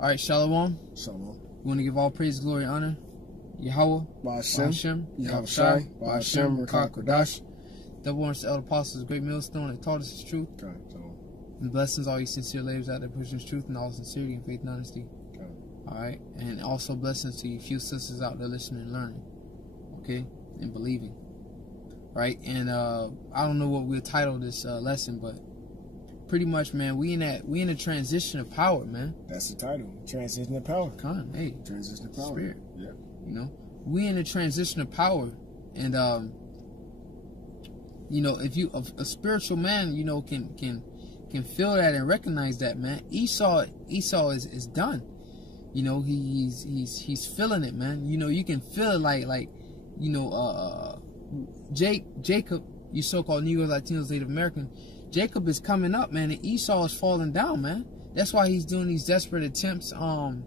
All right, Shalom. Shalom. We want to give all praise, glory, and honor. Yahweh, Ba'ashem, Yahushai, Ba'ashem, Rakah Kodash. Double honors to Elder Apostles, great millstone that taught us the truth. Okay, shalom. And blessings all you sincere ladies out there pushing the truth in all sincerity and faith and honesty. Okay. All right, and also blessings to you few sisters out there listening and learning, okay, and believing. Right, and I don't know what we'll title this lesson, but pretty much, man, we in a transition of power, man. That's the title. Transition of power. Hey, Transition of power. Spirit. Yeah. You know, we in a transition of power, and you know, if you a spiritual man, you know, can feel that and recognize that, man. Esau is done. You know, he's feeling it, man. You know, you can feel it like you know, Jacob, you so-called Negro, Latinos, Native American, Jacob is coming up, man, and Esau is falling down, man. That's why he's doing these desperate attempts, trying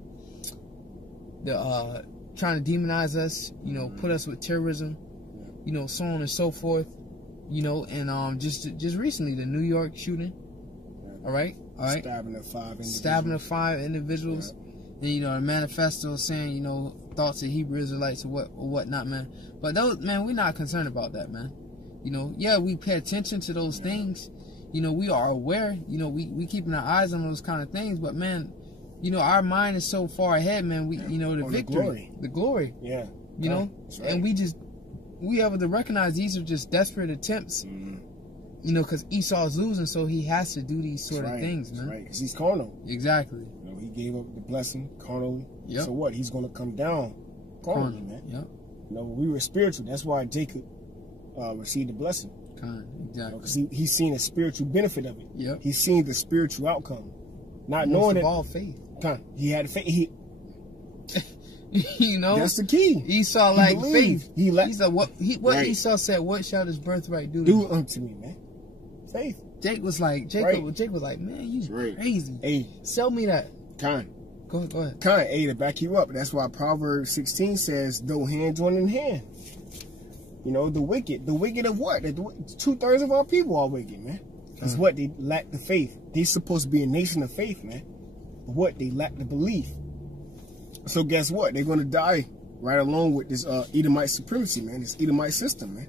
to demonize us, you know, put us with terrorism, you know, so on and so forth, you know, and just recently the New York shooting, all right, stabbing of five individuals. And, you know, the manifesto saying, you know, thoughts of Hebrew Israelites or whatnot, man. But those, man, we're not concerned about that, man. You know, yeah, we pay attention to those things. You know, we are aware. You know, we keeping our eyes on those kind of things. But, man, you know, our mind is so far ahead, man. We, you know, the victory, the glory. Yeah. You know, right. And we have to recognize these are just desperate attempts. You know, because Esau's losing, so he has to do these sort of things, man. Right, because he's carnal. Exactly. You know, he gave up the blessing carnally. Yep. So what? He's going to come down carnally, man. Yep. You know, we were spiritual. That's why Jacob received the blessing. Exactly. Because he's seen a spiritual benefit of it. Yep. He's seen the spiritual outcome. Not Most knowing of it. all faith. He had faith. You know, that's the key. Esau like faith. Esau, what right. Esau said, what shall his birthright do? Do unto me, man. Faith. Jacob was like, man, you crazy. Hey, sell me that. Kind. Go ahead. Kind. Hey, to back you up. That's why Proverbs 16 says, "Though hand join in hand." You know, the wicked of what? 2/3 of our people are wicked, man. Because what? They lack the faith. They're supposed to be a nation of faith, man. But what? They lack the belief. So guess what? They're going to die right along with this Edomite supremacy, man. This Edomite system, man.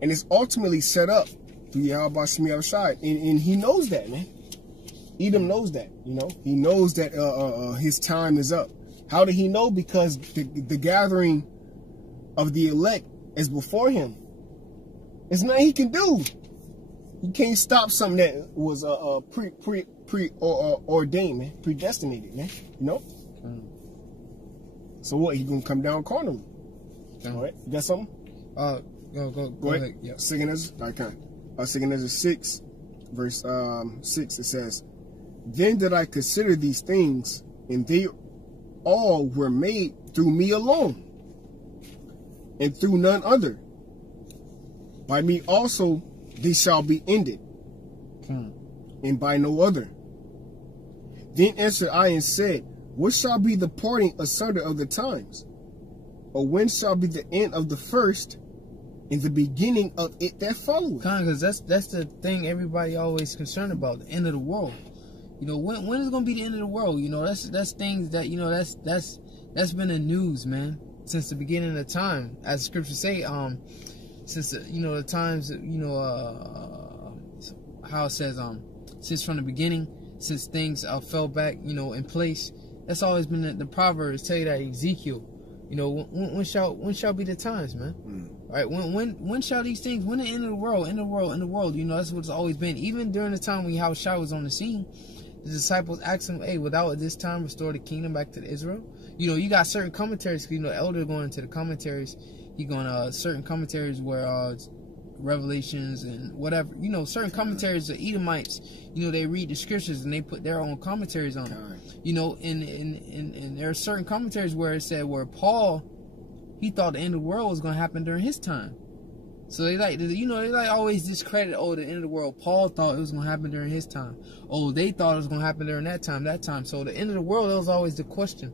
And it's ultimately set up through Yahweh Shemi Shai. And he knows that, man. Edom knows that, you know. He knows that his time is up. How did he know? Because the gathering of the elect is before him. There's nothing he can do. He can't stop something that was ordained, man. Predestinated, man. You know? So what? He gonna come down carnally. All right. You got something? Go ahead. Yeah. Second Ezra 6, verse 6. It says, "Then did I consider these things, and they all were made through me alone, and through none other. By me also they shall be ended, and by no other. Then answered I and said, what shall be the parting asunder of the times? Or when shall be the end of the first, and the beginning of it that followeth?" Because that's the thing everybody always concerned about, the end of the world. You know, when is it gonna be the end of the world? You know, that's things that, you know, that's been in news, man, since the beginning of time. As the scriptures say, since you know the times, you know, how it says, since from the beginning, since things fell back, you know, in place. That's always been the Proverbs tell you that. Ezekiel, you know, when shall be the times, man? All right, when shall these things? When the end of the world, end of the world? You know, that's what it's always been. Even during the time when Yahushua was on the scene, the disciples asked him, "Hey, without at this time restore the kingdom back to Israel?" You know, you got certain commentaries. You know, Elder going into the commentaries. He going certain commentaries where Revelations and whatever, you know, certain commentaries, the Edomites, you know, they read the scriptures and they put their own commentaries on it. You know, and there are certain commentaries where it said where Paul, he thought the end of the world was going to happen during his time. So they always discredit, the end of the world. Paul thought it was going to happen during his time. They thought it was going to happen during that time. So the end of the world, that was always the question.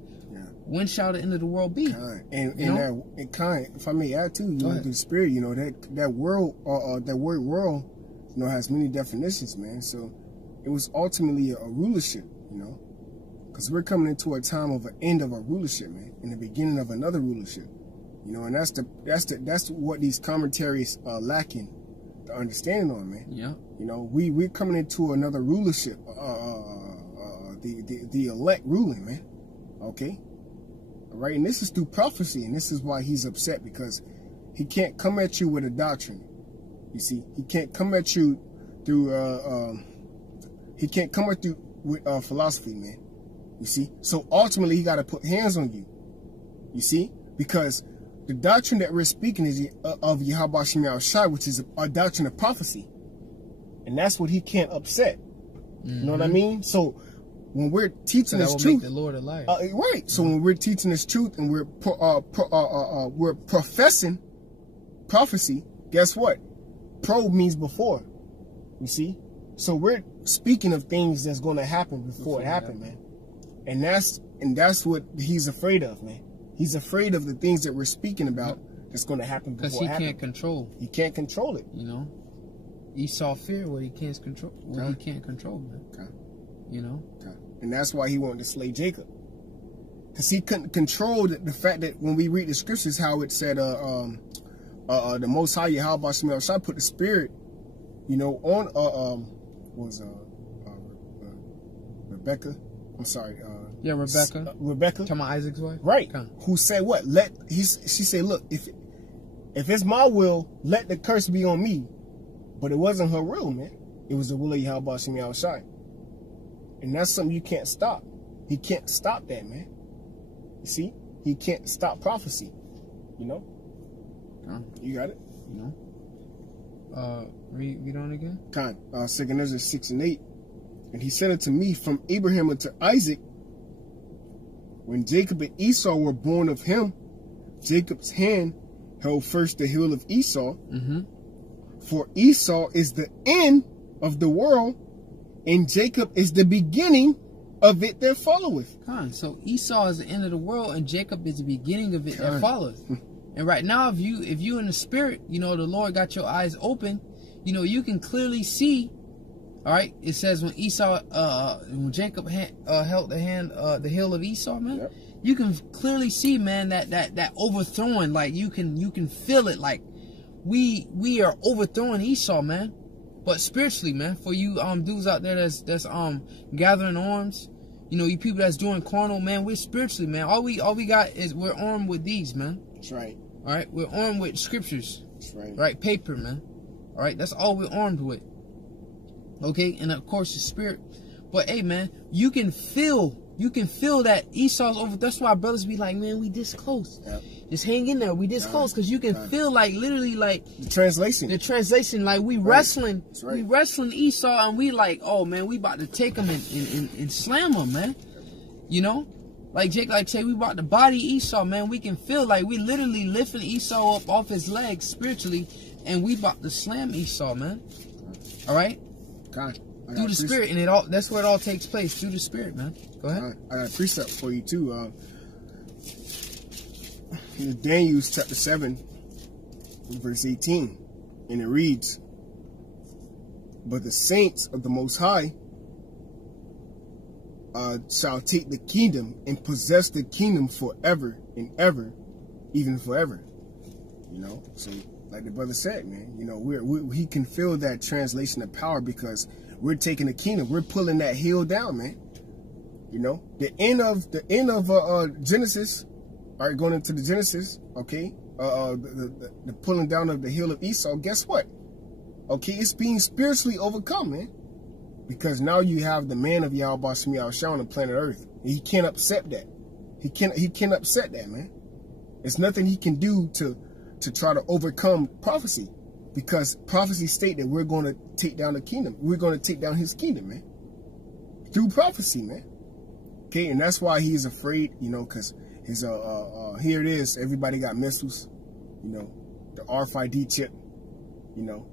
When shall the end of the world be? If I may add too, you know, the spirit, you know, that world, that word world, you know, has many definitions, man. So it was ultimately a rulership, you know. Because we're coming into a time of an end of a rulership, man, and the beginning of another rulership. You know, and that's what these commentaries are lacking the understanding on, man. Yeah. You know, we're coming into another rulership, the elect ruling, man. Okay. All right, and this is through prophecy, and this is why he's upset, because he can't come at you with a doctrine. You see, he can't come at you through with philosophy, man. You see, so ultimately he got to put hands on you. You see, because the doctrine that we're speaking is of Yahweh Shem Yahushai, which is a doctrine of prophecy, and that's what he can't upset. You know what I mean? So when we're teaching this truth, make the Lord a liar. Right. So when we're teaching this truth and we're professing prophecy, guess what? Pro means before. You see? So we're speaking of things that's going to happen before it happened, man. And that's what he's afraid of, man. He's afraid of the things that we're speaking about that's going to happen before it happens. Because he can't control. He can't control it. You know? Esau fear what he can't control. What he can't control, man. Okay. You know? Okay. And that's why he wanted to slay Jacob. Because he couldn't control the fact that when we read the scriptures, how it said, the Most High Yahweh Shem Yahushai put the spirit, you know, on Rebecca. I'm sorry. Yeah, Rebecca. Rebecca. Talking about Isaac's wife? Right. Who said what? She said, look, if it's my will, let the curse be on me. But it wasn't her will, man. It was the will of Yahweh Shem Yahushai. And that's something you can't stop. He can't stop that, man. You see? He can't stop prophecy. You know? You got it? You know? Read on again? Con. 2 Ezra 6 and 8. And he said unto me, from Abraham unto Isaac, when Jacob and Esau were born of him, Jacob's hand held first the heel of Esau. For Esau is the end of the world, and Jacob is the beginning of it that followeth. So Esau is the end of the world, and Jacob is the beginning of it that followeth. And right now, if you in the spirit, you know, the Lord got your eyes open, you know, you can clearly see. All right, it says when Jacob held the heel of Esau, man, you can clearly see, man, that overthrowing, like you can feel it, like we are overthrowing Esau, man. But spiritually, man, for you dudes out there that's gathering arms, you know, you people that's doing carnal, man, we're spiritually, man. All we got is we're armed with these, man. That's right. All right, we're armed with scriptures. That's right. Right, paper, man. All right, that's all we're armed with. Okay, and of course the spirit. But hey, man, you can feel that Esau's over. That's why brothers be like, man, we this close. Just hang in there. We this close, because you can feel like literally like the translation. Like we wrestling, we wrestling Esau, and we like, oh man, we about to take him and slam him, man. You know, like Jake, like say we about to body Esau, man. We can feel like we literally lifting Esau up off his legs spiritually, and we about to slam Esau, man. All right. God, through the spirit, and that's where it all takes place, through the spirit, man. Go ahead. I got a precept for you too. In Daniel chapter 7, verse 18, and it reads, "But the saints of the Most High shall take the kingdom and possess the kingdom forever and ever, even forever." You know, so like the brother said, man, you know, he can feel that translation of power, because we're taking the kingdom, we're pulling that hill down, man. You know, the end of Genesis. All right, going into the Genesis, okay, the pulling down of the hill of Esau. Guess what? Okay, it's being spiritually overcome, man, because now you have the man of Yahweh Shem Yahushai on the planet Earth. He can't upset that. He can't upset that, man. There's nothing he can do to try to overcome prophecy, because prophecy state that we're going to take down the kingdom. We're going to take down his kingdom, man, through prophecy, man. Okay, and that's why he's afraid, you know, because his here it is. Everybody got missiles, you know, the RFID chip, you know.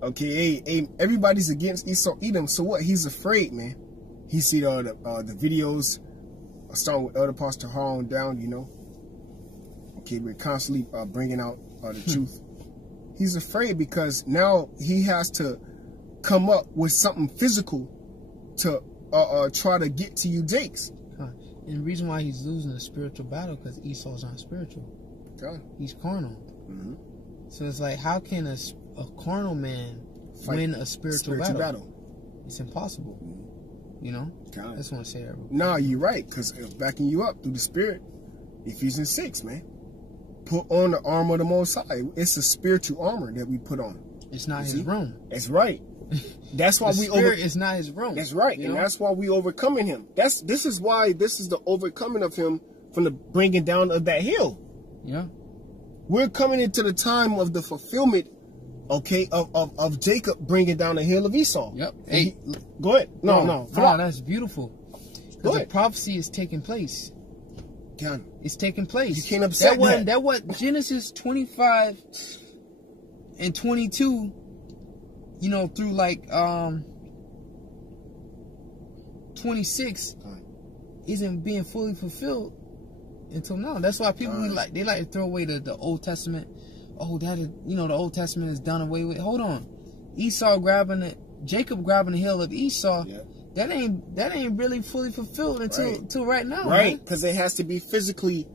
Okay, hey, everybody's against Esau Edom. So what? He's afraid, man. He see the videos, starting with Elder Pastor Hall down, you know. Okay, we're constantly bringing out the truth. He's afraid because now he has to come up with something physical to try to get to you Jakes. And the reason why he's losing the spiritual battle because Esau's not spiritual. Okay. He's carnal. Mm-hmm. So it's like, how can a carnal man win a spiritual battle? It's impossible. You know? God. I just want to say that. No, you're right, because backing you up through the Spirit, Ephesians 6, man. Put on the armor of the Most High. It's a spiritual armor that we put on. It's not his room. That's right. That's why the spirit is not his room. That's right, and that's why we overcoming him. This is why this is the overcoming of him from the bringing down of that hill. Yeah, we're coming into the time of the fulfillment, okay, of Jacob bringing down the hill of Esau. Yep. Hey, go ahead. No, that's beautiful. Because the prophecy is taking place. God. It's taking place. You can't upset that. That what Genesis 25 and 22. You know, through like 26 isn't being fully fulfilled until now. That's why people like to throw away the Old Testament. Oh, that is, you know, the Old Testament is done away with. Hold on, Jacob grabbing the hill of Esau. Yeah. That ain't really fully fulfilled until right now. Right, because it has to be physically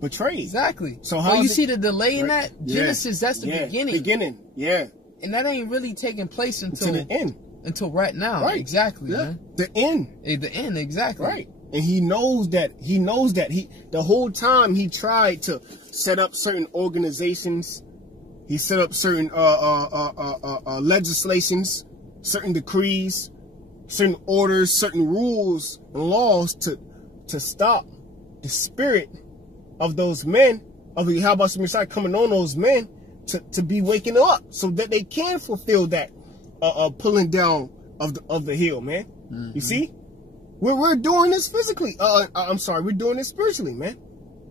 betrayed. Exactly. So how you see the delay in that? Genesis, that's the beginning. Yeah. And that ain't really taking place until the end. Until right now. Right. Exactly, man. The end. The end, exactly. Right. And he knows that the whole time he tried to set up certain organizations, he set up certain legislations, certain decrees, certain orders, certain rules and laws to stop the spirit of those men, of the Yahweh Messiah coming on those men, to be waking up so that they can fulfill that pulling down of the hill, man. Mm-hmm. You see, we're doing this physically. I'm sorry, we're doing this spiritually, man.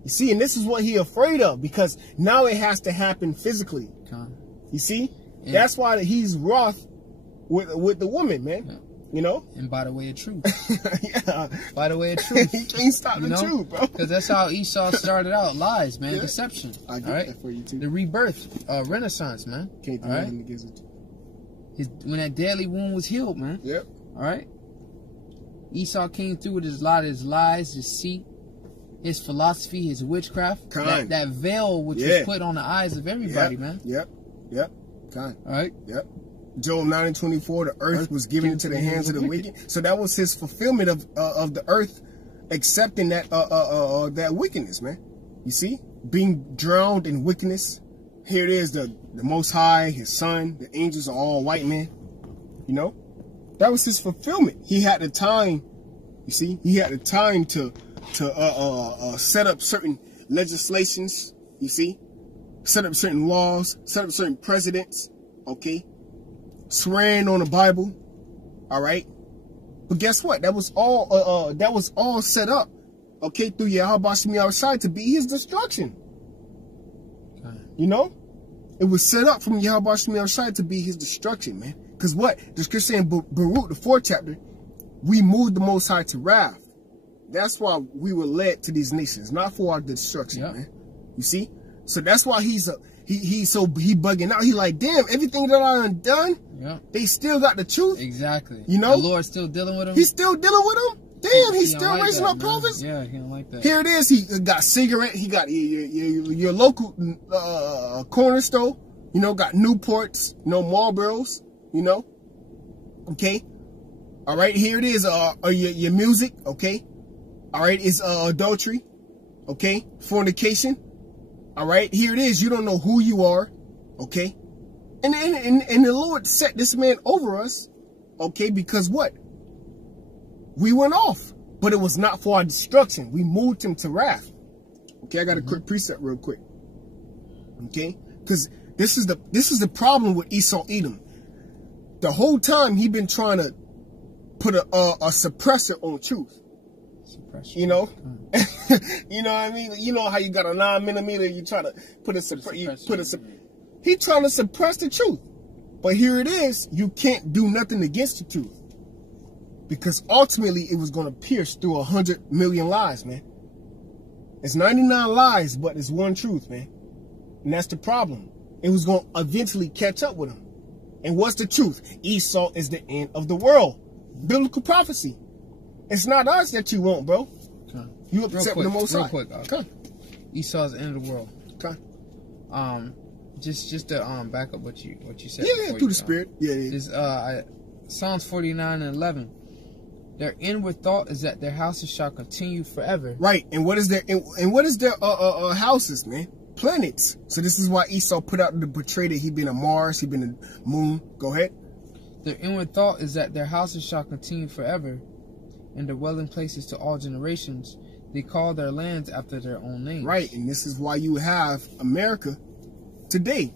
You see, and this is what he afraid of, because now it has to happen physically. You see, that's why he's wroth with the woman, man. Yeah. You know, and by the way of truth. Yeah, by the way of truth. He can't stop the truth, bro. Because that's how Esau started out. Lies, man. Yeah. Deception. I get that for you too. The rebirth, Renaissance, man. Can't do nothing against it. When that deadly wound was healed, man. Yep. All right. Esau came through with his lies, deceit, his philosophy, his witchcraft. That veil which was put on the eyes of everybody, man. Yep. All right. Yep. Job 9:24, the earth was given into the hands of the wicked. So that was his fulfillment of the earth accepting that wickedness, man. You see, being drowned in wickedness. Here it is, the Most High, his son, the angels are all white men. You know, that was his fulfillment. He had the time. You see, he had the time to set up certain legislations. You see, set up certain laws, set up certain presidents. Okay. Swearing on the Bible, all right, but guess what? That was all set up, okay, through Yahweh Shemi to be his destruction. You know, it was set up from Yahweh Shemi to be his destruction, man. Because what the scripture saying, Baruch, the 4th chapter, we moved the Most High to wrath. That's why we were led to these nations, not for our destruction, man. You see, so that's why he bugging out. He like, damn, everything that I done, they still got the truth. Exactly. You know, the Lord's still dealing with him. He's still dealing with him. Damn, he's still raising up prophets. Yeah, he don't like that. Here it is. He got cigarette. He got your local corner store. You know, got Newports. You know, Marlboros. You know. Okay. All right. Here it is. Your music. Okay. All right. It's adultery. Okay. Fornication. All right, here it is. You don't know who you are, okay? And the Lord set this man over us, okay? Because what? We went off, but it was not for our destruction. We moved him to wrath. Okay, I got a quick precept real quick. Okay, because this is the problem with Esau Edom. The whole time he been trying to put a suppressor on truth. You know, you know what I mean? You know how you got a 9mm, you try to put he trying to suppress the truth. But here it is, you can't do nothing against the truth. Because ultimately it was going to pierce through 100 million lies, man. It's 99 lies, but it's one truth, man. And that's the problem. It was going to eventually catch up with him. And what's the truth? Esau is the end of the world. Biblical prophecy. It's not us that you want, bro. Okay. You upset with the Most High. Real quick. Okay. Esau's the end of the world. Okay. Just to back up what you said. Yeah, through the Spirit. Yeah. Is Psalms 49:11. Their inward thought is that their houses shall continue forever. Right. And what is their houses, man? Planets. So this is why Esau put out the portray that he been a Mars, he been a moon. Go ahead. Their inward thought is that their houses shall continue forever, and their dwelling places to all generations. They call their lands after their own names. Right, and this is why you have America today.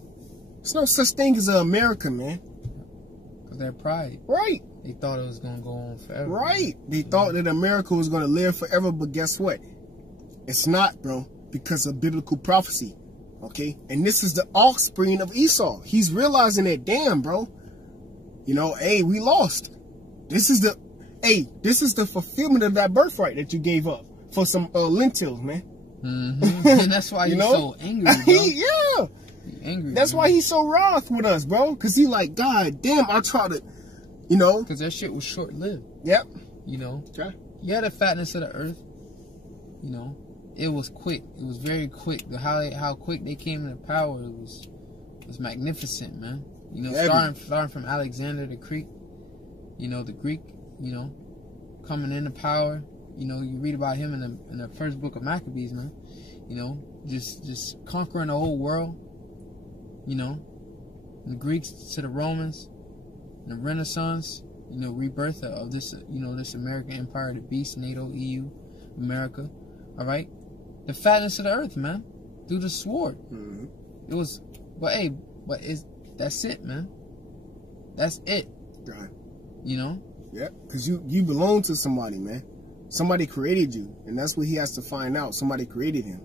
There's no such thing as America, man. Because their pride. Right. They thought it was going to go on forever. Right. They thought that America was going to live forever, but guess what? It's not, bro, because of biblical prophecy. Okay? And this is the offspring of Esau. He's realizing that, damn, bro. You know, hey, we lost. This is the fulfillment of that birthright that you gave up for some lentils, man. Mm-hmm. And that's why he's so angry, bro. Yeah. He's angry. That's why he's so wroth with us, bro. Because he like, God damn, I try to, you know. Because that shit was short-lived. Yep. You know. Okay. Yeah, the fatness of the earth. You know. It was quick. It was very quick. How quick they came into power, it was magnificent, man. You know, starting from Alexander the Greek, you know, the Greek, you know, coming into power. You know, you read about him in the first book of Maccabees, man. You know, just conquering the whole world. You know, from the Greeks to the Romans, the Renaissance. You know, rebirth of this, you know, this American empire, the beast, NATO, EU, America. All right, the fatness of the earth, man, through the sword. Mm-hmm. It was, that's it, man. That's it. God. You know? Yeah, because you belong to somebody, man. Somebody created you, and that's what he has to find out. Somebody created him.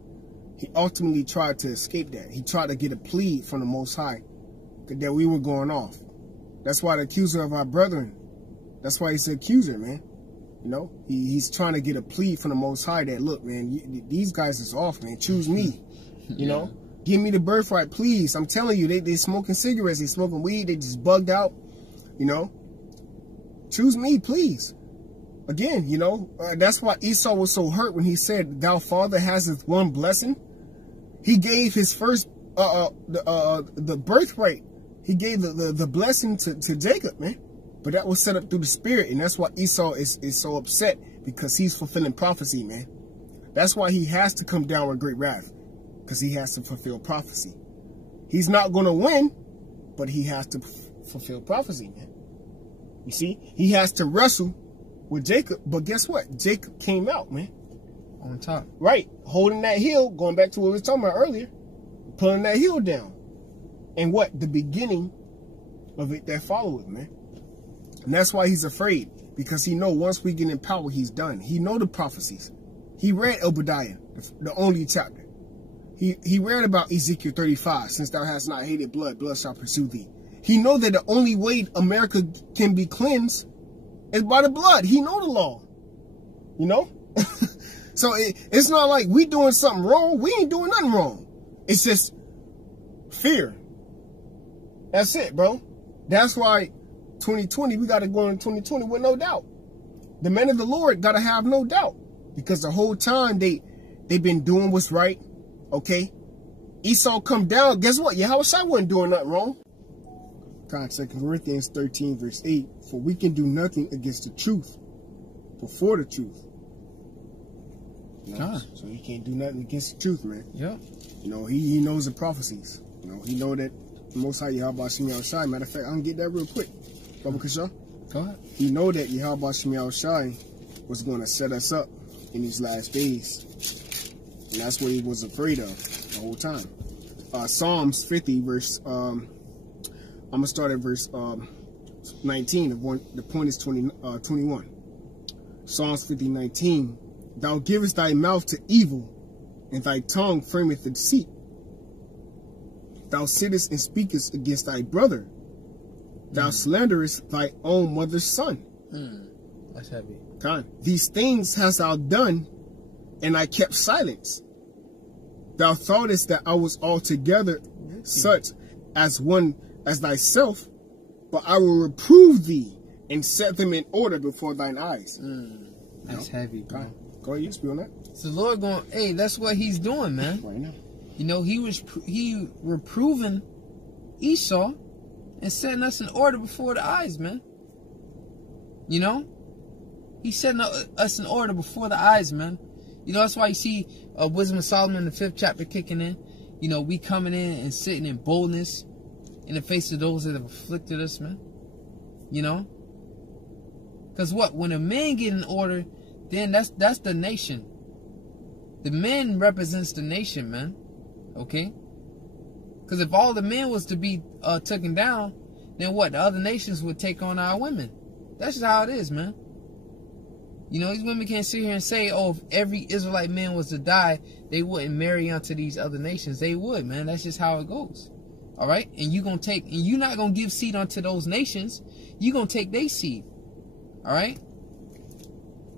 He ultimately tried to escape that. He tried to get a plea from the Most High that we were going off. That's why the accuser of our brethren, that's why he's the accuser, man. You know? He's trying to get a plea from the Most High that, look, man, these guys is off, man. Choose me. You know? Give me the birthright, please. I'm telling you, they smoking cigarettes, they smoking weed, they just bugged out. You know? Choose me, please. Again, you know, that's why Esau was so hurt when he said, thou father hast one blessing. He gave his first, the birthright. He gave the blessing to Jacob, man. But that was set up through the Spirit, and that's why Esau is so upset, because he's fulfilling prophecy, man. That's why he has to come down with great wrath. Because he has to fulfill prophecy. He's not going to win, but he has to fulfill prophecy, man. You see, he has to wrestle with Jacob, but guess what? Jacob came out, man. On top. Right. Holding that hill, going back to what we were talking about earlier, pulling that hill down. And what? The beginning of it that followed, man. And that's why he's afraid, because he know once we get in power, he's done. He know the prophecies. He read Obadiah, the only chapter. He read about Ezekiel 35, since thou hast not hated blood, blood shall pursue thee. He know that the only way America can be cleansed is by the blood. He know the law. You know? So it's not like we doing something wrong. We ain't doing nothing wrong. It's just fear. That's it, bro. That's why 2020, we got to go in 2020 with no doubt. The men of the Lord got to have no doubt. Because the whole time they've been doing what's right. Okay, Esau come down. Guess what? Yahushua wasn't doing nothing wrong. God, 2 Corinthians 13, verse 8. For we can do nothing against the truth, but for the truth. You know? So he can't do nothing against the truth, man. Yeah. You know, he knows the prophecies. You know, he know that the Most High Yahweh Shem Yahushai. Matter of fact, I can get that real quick. Brother Kashaw. Go ahead. He know that Yahweh Shem Yahushai was going to set us up in these last days. And that's what he was afraid of the whole time. Psalms 50, verse, I'm going to start at verse 19. The point is 21. Psalms 50, 19. Thou givest thy mouth to evil, and thy tongue frameth deceit. Thou sittest and speakest against thy brother. Thou slanderest thy own mother's son. That's heavy. God, these things hast thou done, and I kept silence. Thou thoughtest that I was altogether such as one as thyself, but I will reprove thee and set them in order before thine eyes. That's heavy, bro. Go ahead, you speak on that. So the Lord going, hey, that's what he's doing, man. Right now. You know, he reproving Esau and setting us in order before the eyes, man. You know? He's setting us in order before the eyes, man. You know, that's why you see Wisdom of Solomon, the 5th chapter, kicking in. You know, we coming in and sitting in boldness in the face of those that have afflicted us, man. You know? Because what? When a man get in order, then that's the nation. The men represents the nation, man. Okay? Because if all the men was to be taken down, then what? The other nations would take on our women. That's just how it is, man. You know, these women can't sit here and say, oh, if every Israelite man was to die, they wouldn't marry unto these other nations. They would, man. That's just how it goes. All right? And you're not going to give seed unto those nations. You're going to take their seed. All right?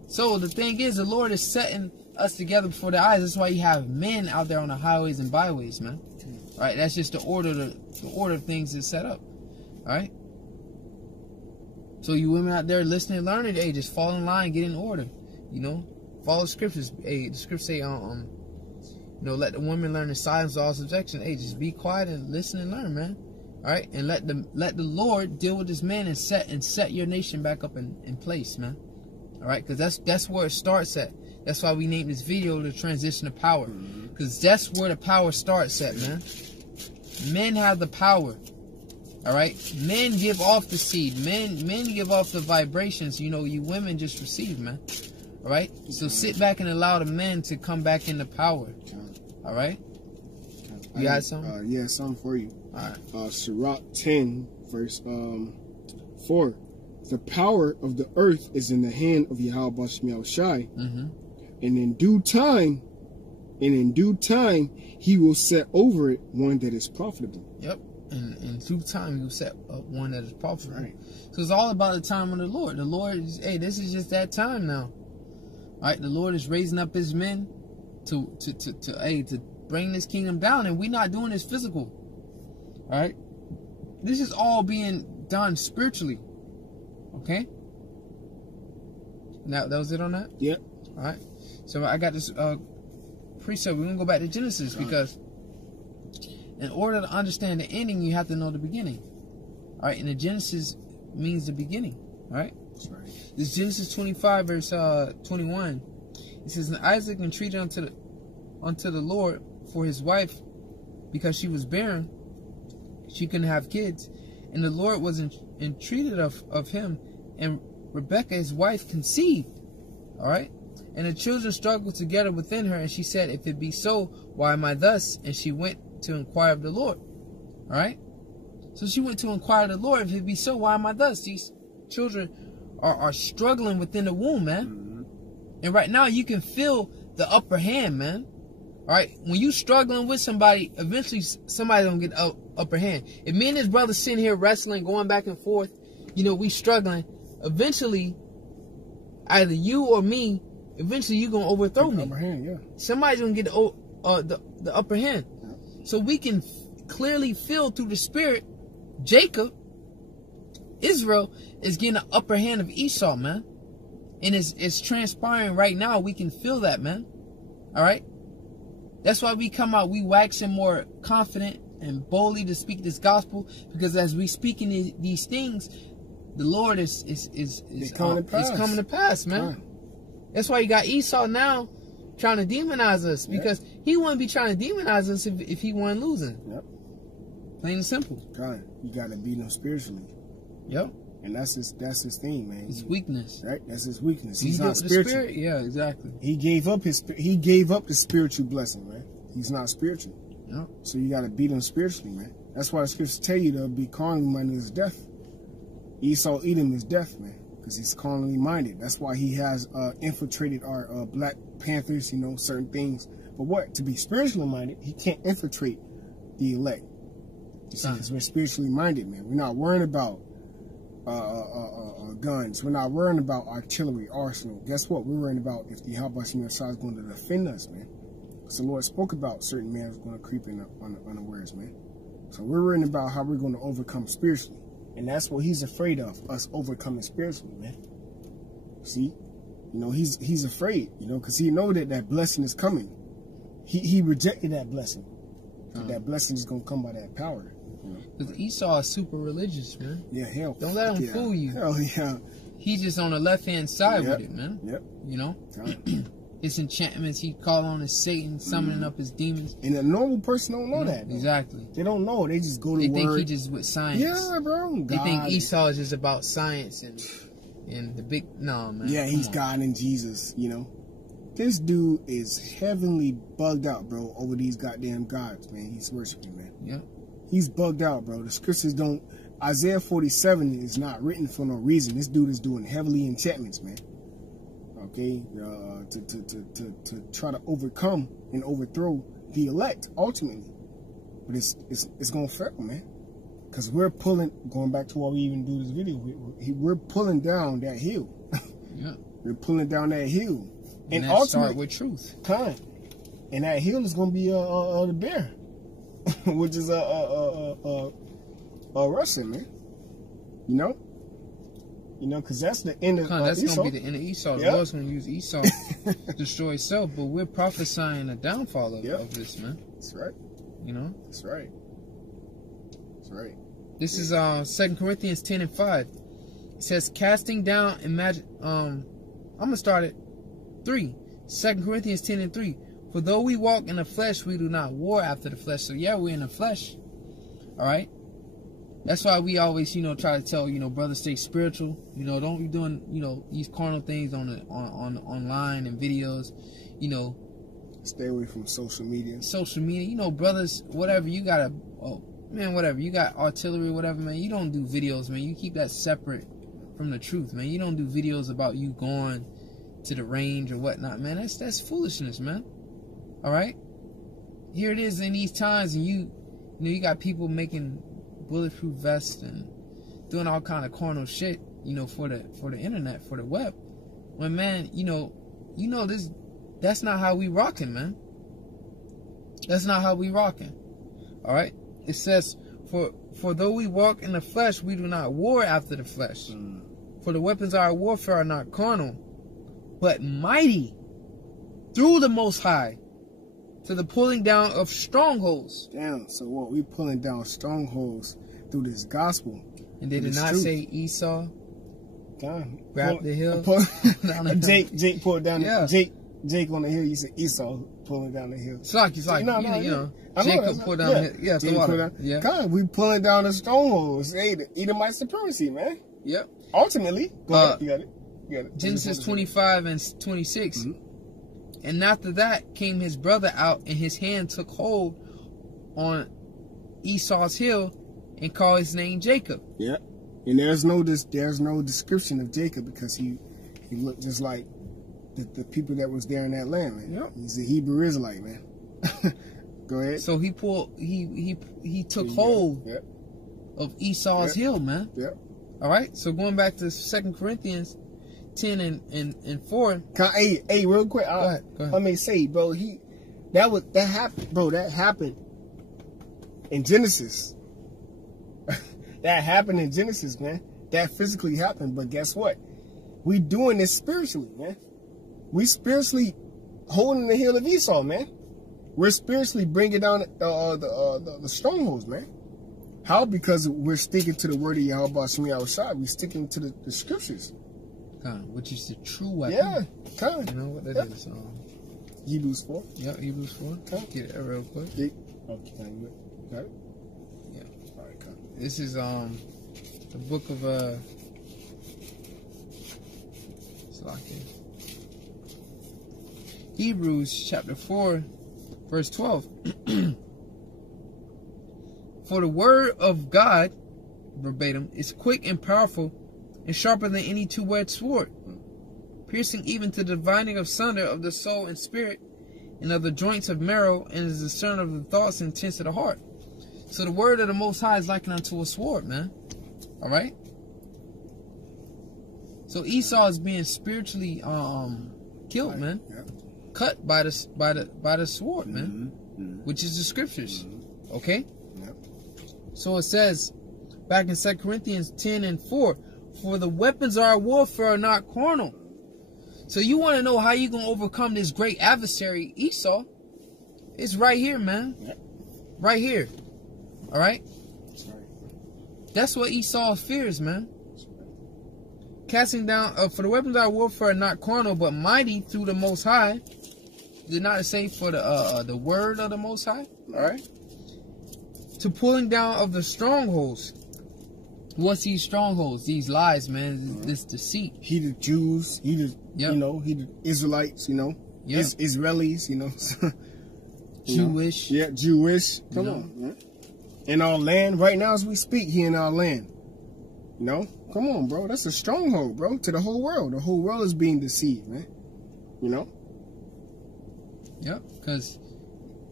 So the thing is, the Lord is setting us together before the eyes. That's why you have men out there on the highways and byways, man. All right? That's just the order of things is set up. All right? So you women out there listening and learning, hey, just fall in line, get in order. You know, follow the scriptures. Hey, the scriptures say, you know, let the woman learn in silence all subjection. Hey, just be quiet and listen and learn, man. All right, and let the Lord deal with this man and set your nation back up in place, man. All right, because that's where it starts at. That's why we named this video the transition of power, because that's where the power starts at, man. Men have the power. All right, men give off the seed. Men give off the vibrations. You know, you women just receive, man. All right, so sit back and allow the men to come back into power. All right, you got something? Yeah, something for you. All right. Sirach 10, verse 4. The power of the earth is in the hand of Yahweh Bashmiel Shai, and in due time, he will set over it one that is profitable. Yep. And through time, you set up one that is profitable. Right. So it's all about the time of the Lord. The Lord is, hey, this is just that time now. All right, the Lord is raising up His men to bring this kingdom down, and we're not doing this physical. All right, this is all being done spiritually. Okay. Now that was it on that. Yep. All right. So I got this precept. We're gonna go back to Genesis because in order to understand the ending, you have to know the beginning. All right, and the Genesis means the beginning. All right. That's right. This Genesis 25 verse 21. It says, "And Isaac entreated unto the Lord for his wife, because she was barren, she couldn't have kids, and the Lord was entreated of him, and Rebekah his wife conceived." All right. And the children struggled together within her, and she said, "If it be so, why am I thus?" And she went to inquire of the Lord. All right. So she went to inquire of the Lord. If it be so, why am I thus? These children are struggling within the womb, man. And right now you can feel the upper hand, man. All right. When you struggling with somebody, eventually somebody's gonna get upper hand. If me and his brother sitting here wrestling, going back and forth, you know, we struggling. Eventually, either you or me, eventually you're gonna overthrow me. Upper hand, yeah. Somebody's gonna get the upper hand. So we can clearly feel through the spirit, Jacob, Israel, is getting the upper hand of Esau, man. And it's transpiring right now. We can feel that, man. All right? That's why we come out, we waxing more confident and boldly to speak this gospel, because as we speaking these things, the Lord is coming to pass, man. Right. That's why you got Esau now trying to demonize us, because he wouldn't be trying to demonize us if he wasn't losing. Yep. Plain and simple. God, you got to beat him spiritually. Yep. And that's his thing, man. His weakness. Right? That's his weakness. He's not spiritual. Yeah, exactly. He gave up the spiritual blessing, man. He's not spiritual. Yep. So you got to beat him spiritually, man. That's why the scriptures tell you to be carnally minded is death. Esau Edom is death, man, because he's carnally minded. That's why he has infiltrated our Black Panthers, you know, certain things. But what? To be spiritually minded, he can't infiltrate the elect. You see, because we're spiritually minded, man. We're not worrying about guns. We're not worrying about artillery, arsenal. Guess what? We're worrying about if the Habashim Shah is going to defend us, man. Because the Lord spoke about certain men who's going to creep in unawares, man. So we're worrying about how we're going to overcome spiritually. And that's what he's afraid of, us overcoming spiritually, man. See? You know, he's afraid, you know, because he know that blessing is coming. He rejected that blessing. That blessing is going to come by that power. Because Esau is super religious, man. Yeah, hell. Don't let him fool you. Hell yeah. He's just on the left-hand side with it, man. Yep. You know? His enchantments, he call on his Satan, summoning up his demons. And a normal person don't know that. Though. Exactly. They don't know. They just go to They word. think he just with science. Yeah, bro. God. They think Esau is just about science and the big... No, man. Yeah, he's God and Jesus, you know. This dude is heavenly bugged out, bro, over these goddamn gods, man. He's worshiping, man. Yeah. He's bugged out, bro. The scriptures don't... Isaiah 47 is not written for no reason. This dude is doing heavily enchantments, man. Okay? To try to overcome and overthrow the elect, ultimately. But it's going to fail, man. Because we're pulling... Going back to why we even do this video, we're pulling down that hill. Yeah. We're pulling down that hill. And that start with truth. Kind. And that hill is going to be the bear. Which is Russia, man. You know? You know, because that's the end of that's Esau. going to be the end of Esau. The Lord's going to use Esau to destroy himself. But we're prophesying the downfall of this, man. That's right. You know? That's right. That's right. This is 2 Corinthians 10 and 5. It says, casting down imagine. I'm going to start at 3. 2 Corinthians 10 and 3. For though we walk in the flesh, we do not war after the flesh. So yeah, we're in the flesh. All right. That's why we always, you know, try to tell, you know, brothers, stay spiritual. You know, don't be doing, you know, these carnal things on online and videos. You know, stay away from social media. Social media, you know, brothers, whatever you got whatever you got, artillery, whatever, man. You don't do videos, man. You keep that separate from the truth, man. You don't do videos about you going to the range or whatnot, man. That's foolishness, man. All right. Here it is in these times, and you know, you got people making bulletproof vests and doing all kind of carnal shit, you know, for the internet, for the web. When, man, you know this, that's not how we rocking, man. That's not how we rocking. All right. It says, for though we walk in the flesh, we do not war after the flesh. For the weapons of our warfare are not carnal, but mighty through the Most High to the pulling down of strongholds. Damn, so what? We pulling down strongholds through this gospel. And they did not truth. say Esau God. grabbed the hill. Jake pulled down Jake on the hill. You said Esau pulling down the hill. It's like you know, Jacob pulled down the hill. Yeah, the water. Yeah. God, we pulling down the strongholds. Hey, the Edomite supremacy, man. Yep. Ultimately, go ahead. You got it. Genesis 25 and 26. Mm-hmm. And after that came his brother out, and his hand took hold on Esau's heel and called his name Jacob. Yeah. And there's no description of Jacob because he looked just like the people that was there in that land, man. Yep. He's a Hebrew Israelite, man. Go ahead. So he took hold of Esau's heel, man. Yep. All right. So going back to 2 Corinthians 10 and 4. Hey, real quick. Go ahead. I mean, say, bro, that happened in Genesis. That happened in Genesis, man. That physically happened, but guess what? We doing this spiritually, man. We spiritually holding the heel of Esau, man. We're spiritually bringing down the strongholds, man. How? Because we're sticking to the word of Yahweh Shemi Yahushua. We're sticking to the scriptures. Which is the true weapon. Yeah, kind. You know what that is? Hebrews 4. Yeah, Hebrews 4. Get it real quick. Okay, you got it? Yeah. All right, come. This is the book of Hebrews chapter 4, verse 12. For the word of God, verbatim, is quick and powerful, and sharper than any two-edged sword, piercing even to the dividing asunder of the soul and spirit, and of the joints of marrow, and is the discerner of the thoughts and intents of the heart. So the word of the Most High is likened unto a sword, man. All right. So Esau is being spiritually killed, man. Yeah. Cut by the sword, man, which is the scriptures. Okay. Yeah. So it says back in 2 Corinthians 10 and 4. For the weapons of our warfare are not carnal. So you want to know how you going to overcome this great adversary, Esau? It's right here, man. Yep. Right here. All right? That's right. That's what Esau fears, man. Casting down, for the weapons of our warfare are not carnal, but mighty through the Most High. Did not say for the word of the Most High? All right? To pulling down of the strongholds. What's these strongholds? These lies, man. This deceit. He the Jews. He the, you know, he the Israelites, you know. Yep. Israelis, you know. Jewish. Yeah, Jewish. Come on, man. In our land, right now as we speak, he in our land. You know? Come on, bro. That's a stronghold, bro, to the whole world. The whole world is being deceived, man. You know? Yep, because,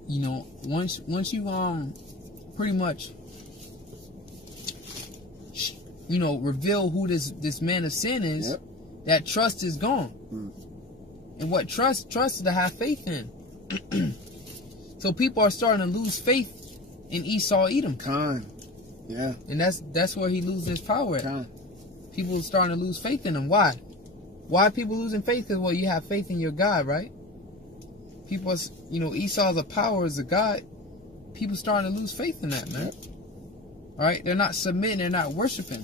you know, once you, pretty much, you know, reveal who this man of sin is, yep. That trust is gone. And what trust is to have faith in. So people are starting to lose faith in Esau Edom. Yeah. And that's where he loses his power at. People are starting to lose faith in him. Why? Why are people losing faith? Because, well, you have faith in your God, right? People, you know, Esau's a power as a God. People starting to lose faith in that, man. Yep. All right? They're not submitting. They're not worshiping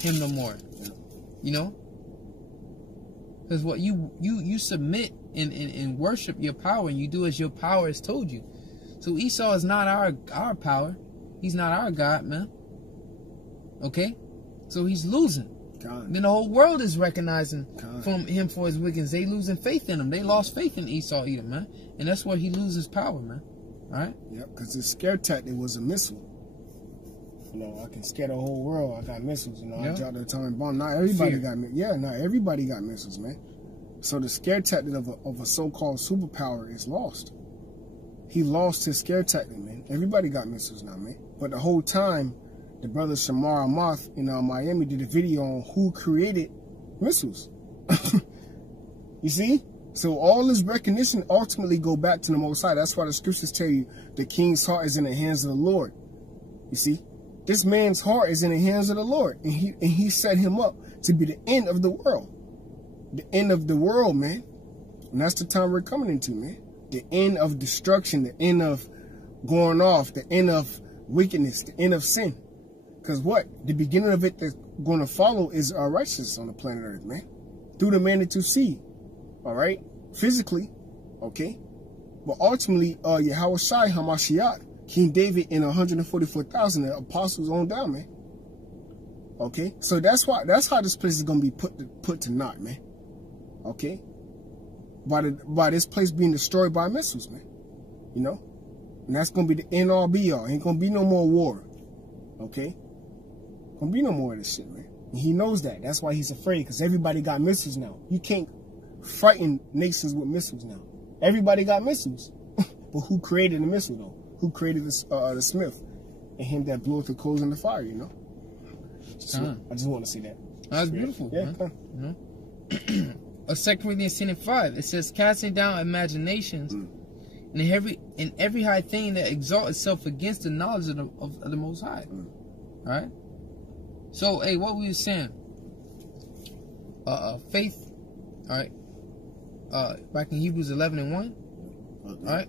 him no more. Yep. You know? Because what you submit and worship your power, and you do as your power has told you. So Esau is not our power. He's not our God, man. Okay? So he's losing. Then the whole world is recognizing from him for his wickedness. They losing faith in him. They lost faith in Esau Edom, man. And that's where he loses power, man. All right? Yep, because the scare tactic was a missile. You know, I can scare the whole world. I got missiles, you know. Yep. I dropped the atomic bomb. Not everybody got missiles. Yeah, not everybody got missiles, man. So the scare tactic of a so-called superpower is lost. He lost his scare tactic, man. Everybody got missiles now, man. But the whole time, the brother Shamar Amath in Miami did a video on who created missiles. You see? So all this recognition ultimately go back to the Most High. That's why the scriptures tell you the king's heart is in the hands of the Lord. You see? This man's heart is in the hands of the Lord. And he set him up to be the end of the world. The end of the world, man. And that's the time we're coming into, man. The end of destruction, the end of going off, the end of wickedness, the end of sin. Because what? The beginning of it that's going to follow is our righteousness on the planet Earth, man. Through the man that you see. All right? Physically. Okay? But ultimately, Yahweh Shai Hamashiach, King David and 144,000 apostles on down, man. Okay? So that's how this place is going to be put to naught, man. Okay? By this place being destroyed by missiles, man. You know? And that's going to be the end all be all. Ain't going to be no more war. Okay? Gonna be no more of this shit, man. And he knows that. That's why he's afraid, because everybody got missiles now. You can't frighten nations with missiles now. Everybody got missiles. But who created the missile, though? Who created the Smith? And him that blew up the coals in the fire, you know? So, I just want to see that. That's beautiful, yeah, man. You know? 2 Corinthians 10:5, it says, casting down imaginations and every high thing that exalts itself against the knowledge of the Most High. All right? So, hey, what we were saying, faith, all right, back in Hebrews 11:1, all right,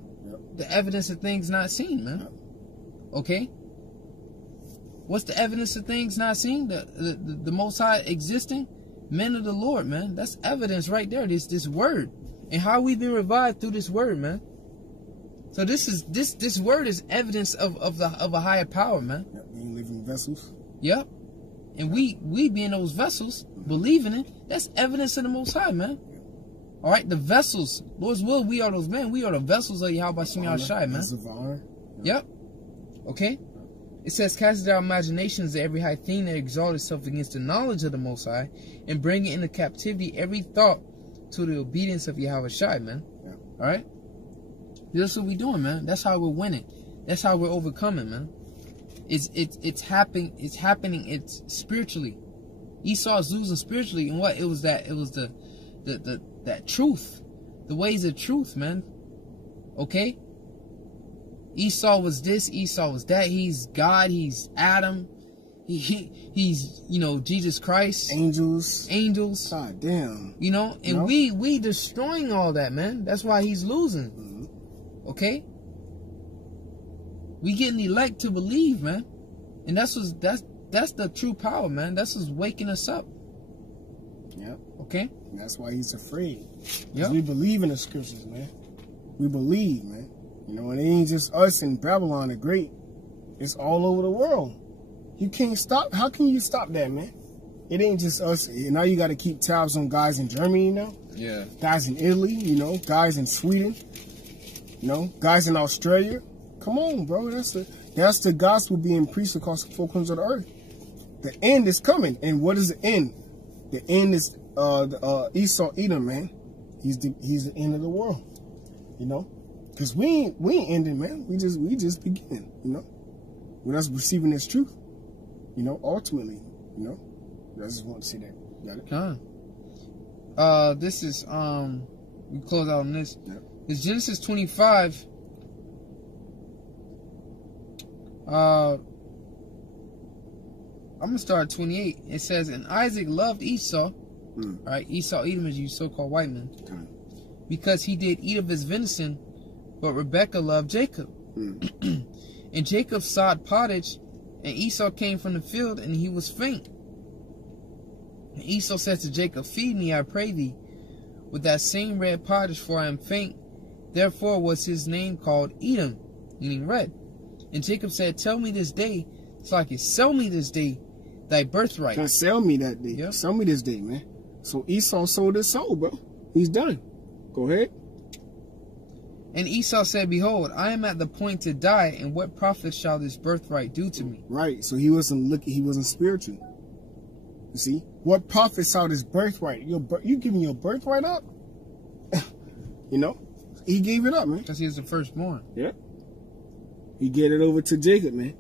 the evidence of things not seen, man. Okay, what's the evidence of things not seen? The Most High existing, men of the Lord, man. That's evidence right there. This word, and how we've been revived through this word, man. So this word is evidence of a higher power, man. Yep, being living vessels. Yep. And we being those vessels, believing it, that's evidence of the Most High, man. All right, the vessels, Lord's will, we are those men. We are the vessels of Yahweh Shai, man. Yep. Okay. It says, cast down imaginations of every high thing that exalts itself against the knowledge of the Most High, and bring it into captivity every thought to the obedience of Yahweh Shai, man. Yeah. All right. That's what we're doing, man. That's how we're winning. That's how we're overcoming, man. It's happening. It's spiritually. Esau's losing spiritually, and what? It was that truth, the ways of truth, man. Okay. Esau was this. Esau was that. He's God. He's Adam. he's, you know, Jesus Christ, angels. God damn. You know, and we destroying all that, man. That's why he's losing. Mm-hmm. Okay, we getting elect to believe, man, and that's the true power, man. That's what's waking us up. Yep. Okay. And that's why he's afraid. Yep. We believe in the scriptures, man. We believe, man. You know, and it ain't just us in Babylon the Great. It's all over the world. You can't stop. How can you stop that, man? It ain't just us. Now you got to keep tabs on guys in Germany now. Yeah. Guys in Italy, you know. Guys in Sweden. You know. Guys in Australia. Come on, bro. That's the gospel being preached across the four corners of the earth. The end is coming. And what is the end? The end is Esau Edom, man. He's the end of the world. You know? Because we ain't ending, man. We just beginning, you know? We're just receiving this truth. You know, ultimately, you know? I just want to say that. Got it? This is we close out on this. Yep. It's Genesis 25. I'm gonna start at 28. It says, and Isaac loved Esau. Right, Esau Edom is you so-called white men, because he did eat of his venison, but Rebekah loved Jacob. And Jacob sought pottage, and Esau came from the field, and he was faint. And Esau said to Jacob, feed me, I pray thee, with that same red pottage, for I am faint. Therefore was his name called Edom, meaning red. And Jacob said, tell me this day, so I can sell me this day thy birthright. Can sell me that day. Yep. Sell me this day, man. So Esau sold his soul, bro. He's done. Go ahead. And Esau said, behold, I am at the point to die, and what profit shall this birthright do to me? Right. So he wasn't spiritual. You see? What profit shall this birthright? You giving your birthright up? You know? He gave it up, man. Because he was the firstborn. Yeah. He gave it over to Jacob, man.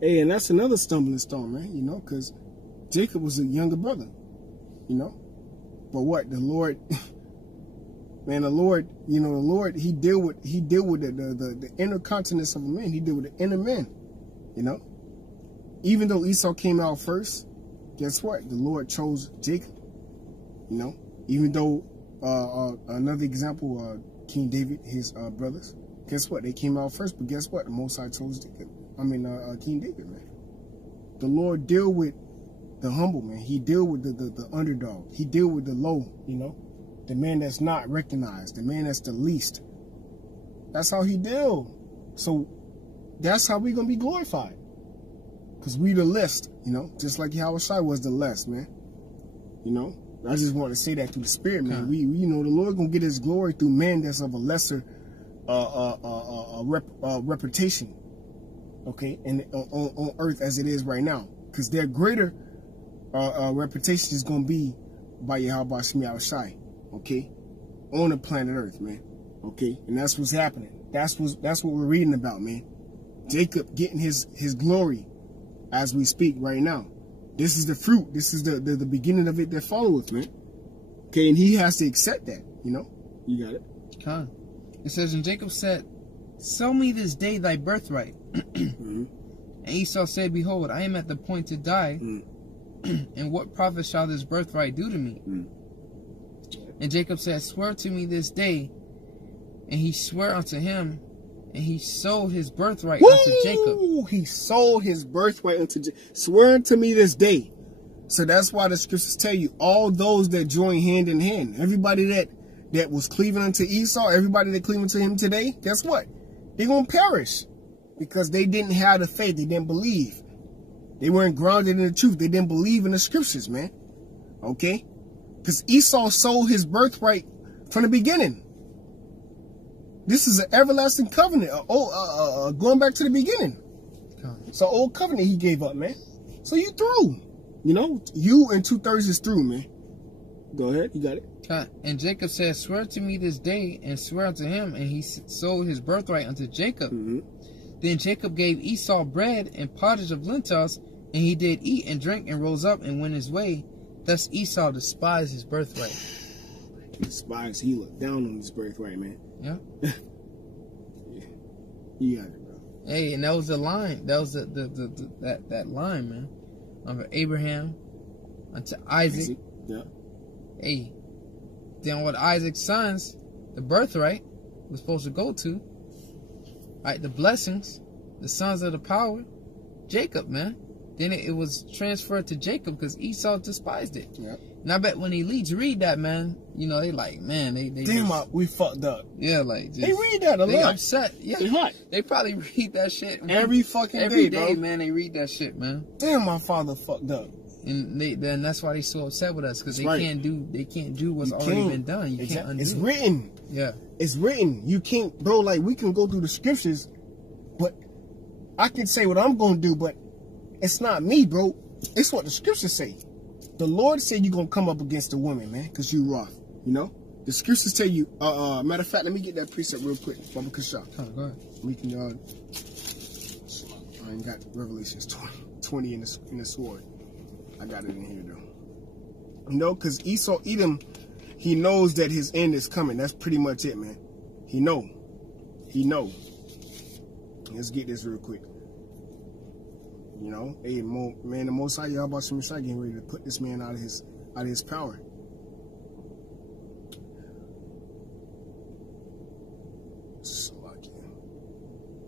Hey, and that's another stumbling stone, man, you know, because Jacob was a younger brother, you know. But what? The Lord, man, the Lord, you know, the Lord, he deal with the inner continence of a man. He deal with the inner man, you know. Even though Esau came out first, guess what? The Lord chose Jacob, you know. Even though, another example, King David, his brothers, guess what? They came out first, but guess what? The Most High chose Jacob. King David, man. The Lord deal with the humble, man. He deal with the underdog. He deal with the low, you know. The man that's not recognized. The man that's the least. That's how he deal. So that's how we going to be glorified. Because we the least, you know. Just like Yahushua was the less, man. You know. I just want to say that through the Spirit, man. We you know, the Lord going to get his glory through men that's of a lesser reputation. Okay, and on earth as it is right now, because their greater reputation is going to be by Yahweh Shemi Yahushai, okay, on the planet Earth, man, okay, and that's what's happening. That's what we're reading about, man. Jacob getting his glory as we speak right now. This is the fruit. This is the beginning of it that followeth, man. Okay, and he has to accept that, you know. You got it. It says, and Jacob said, sell me this day thy birthright. Mm-hmm. And Esau said, behold, I am at the point to die, and what profit shall this birthright do to me? And Jacob said, swear to me this day. And he swore unto him, and he sold his birthright unto Jacob. He sold his birthright unto Jacob. Swear unto me this day. So that's why the scriptures tell you, all those that join hand in hand, everybody that was cleaving unto Esau, everybody that cleaving to him today, guess what? They're going to perish. Because they didn't have the faith. They didn't believe. They weren't grounded in the truth. They didn't believe in the scriptures, man. Okay? Because Esau sold his birthright from the beginning. This is an everlasting covenant. Going back to the beginning. It's an old covenant he gave up, man. So you through. You know, you and 2/3 is through, man. Go ahead. You got it. And Jacob said, swear to me this day, and swear unto him. And he sold his birthright unto Jacob. Then Jacob gave Esau bread and pottage of lentils, and he did eat and drink and rose up and went his way. Thus Esau despised his birthright. He despised. He looked down on his birthright, man. Yeah. Yeah. You got it, bro. Hey, and that was the line. That was that line, man. Of Abraham unto Isaac. Yeah. Hey, then what Isaac's sons, the birthright, was supposed to go to. Right, the blessings, the sons of the power, Jacob, man. Then it was transferred to Jacob because Esau despised it. Yeah. And I bet when elites read that, man, you know, they like, man, they damn, we fucked up. Yeah, like just, they read that a they lot. upset. Yeah, They hot. They probably read that shit every fucking every day, bro. man. They read that shit, man. Damn, my father fucked up. And then that's why they so upset with us because they right. can't do what's already been done. You can't undo. It's written. Yeah, it's written. You can't, bro. Like we can go through the scriptures, but I can say what I'm gonna do, but it's not me, bro. It's what the scriptures say. The Lord said you're gonna come up against a woman, man, because you rough. You know? The scriptures tell you, matter of fact, let me get that precept real quick. Baba Kasha. Oh, go ahead. We can, I ain't got Revelations 20 in the sword. I got it in here, though. You know, because Esau, Edom, he knows that his end is coming. That's pretty much it, man. He know. Let's get this real quick. You know, hey, man, the Most High Yahweh Shemashai getting ready to put this man out of his power.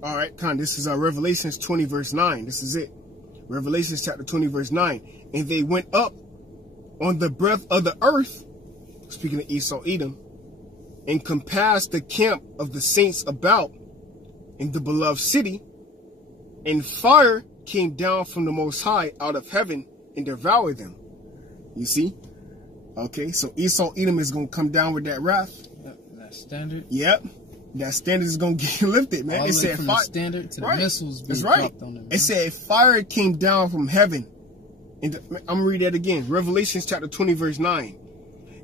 All right, this is Revelations 20 verse 9. This is it. Revelations chapter 20 verse 9. And they went up on the breadth of the earth, speaking of Esau, Edom, and compassed the camp of the saints about in the beloved city, and fire came down from the Most High out of heaven and devoured them. You see? Okay, so Esau, Edom is going to come down with that wrath. Yep, that standard. Yep. That standard is going to get lifted, man. All It the way said from fire. the standard to the missiles being That's right. dropped on them. It said fire came down from heaven. And I'm going to read that again. Revelations chapter 20 verse 9.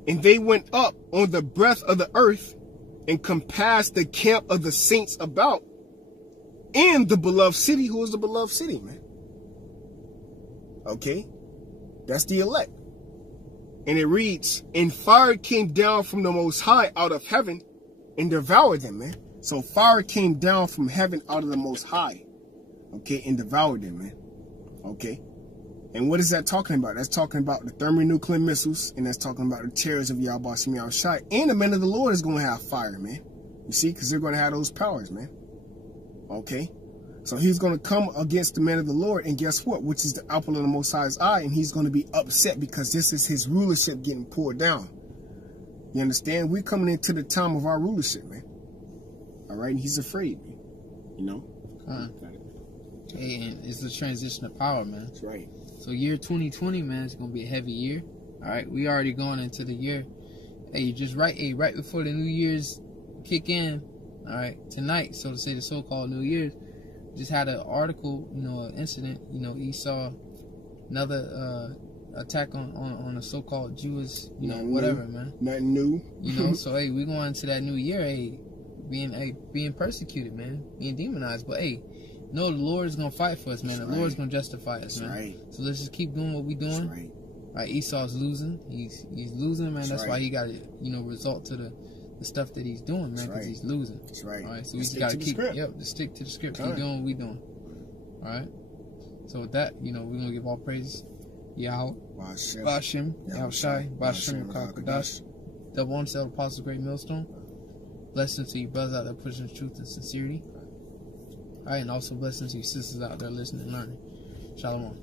And they went up on the breadth of the earth and compassed the camp of the saints about in the beloved city. Who is the beloved city, man? Okay. That's the elect. And it reads, and fire came down from the Most High out of heaven and devoured them, man. So fire came down from heaven out of the Most High. Okay, and devoured them, man. Okay. And what is that talking about? That's talking about the thermonuclear missiles, and that's talking about the chariots of Yahweh Shai. And the men of the Lord is going to have fire, man. You see, because they're going to have those powers, man. Okay. So he's going to come against the men of the Lord, and guess what? Which is the apple of the Most High's eye, and he's going to be upset because this is his rulership getting poured down. You understand? We're coming into the time of our rulership, man. All right? And he's afraid, man. You know? Hey, and it's the transition of power, man. That's right. So year 2020, man, it's going to be a heavy year. All right? We already going into the year. Hey, just right before the New Year's kick in, all right, tonight, so to say, the so-called New Year's, just had an article, you know, an incident, you know, Esau, another attack on a so-called Jewish, you know, whatever, man. Nothing new. You know, so, hey, we going into that new year, hey, being persecuted, man, being demonized. But, hey, no, the Lord is going to fight for us, man. That's the Lord is going to justify us, man. Right. So let's just keep doing what we're doing. That's right. Right, Esau's losing. He's losing, man. That's right. why he got to, you know, resort to the stuff that he's doing, man, because he's losing. That's right. All right, so we just got to keep, just stick to the script. Keep doing what we doing. All right. So with that, you know, we're gonna give all praises, Yahweh, Bashem, Yahushai, Bashem, Kadash, double honor to the Apostle Great Millstone. Blessings to you brothers out there pushing truth and sincerity. All right, and also blessings to you sisters out there listening and learning. Shalom.